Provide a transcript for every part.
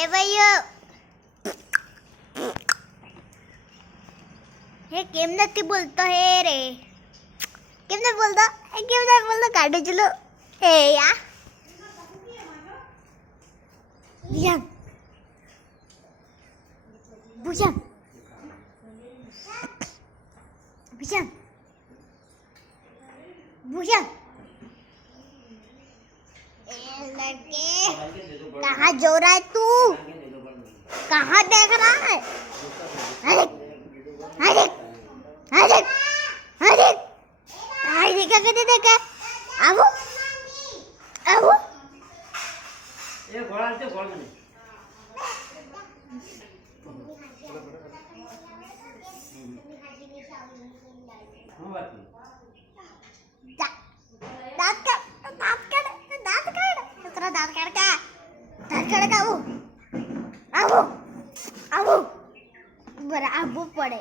એ ભાઈઓ હે કેમ નથી બોલતો હે રે કેમ નથી બોલતો કાઢો ચલો એ યા ભુજંગ ભુજંગ भुजंग भुजंग लड़के कहाँ जो रहा है तू कहाँ देख रहा है अरे अरे अरे अरे अरे क्या कहते देखा आओ आओ ये घोड़ा से घोड़ा नहीं બરાબર પડે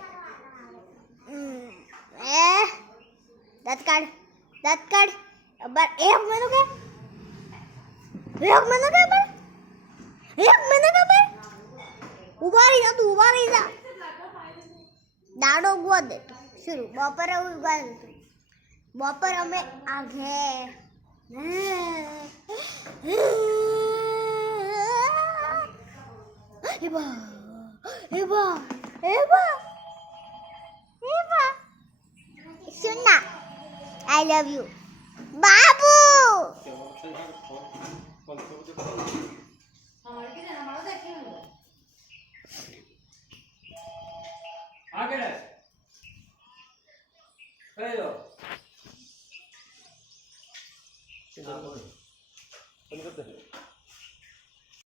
દાંત કાઢ અબર એક મનો કે ઉભા રહી જા દાડો ગોદ દે શરૂ બપોરે ઉભા દે બપોર અમે આઘે એબા सुनना आई लव यू बाबू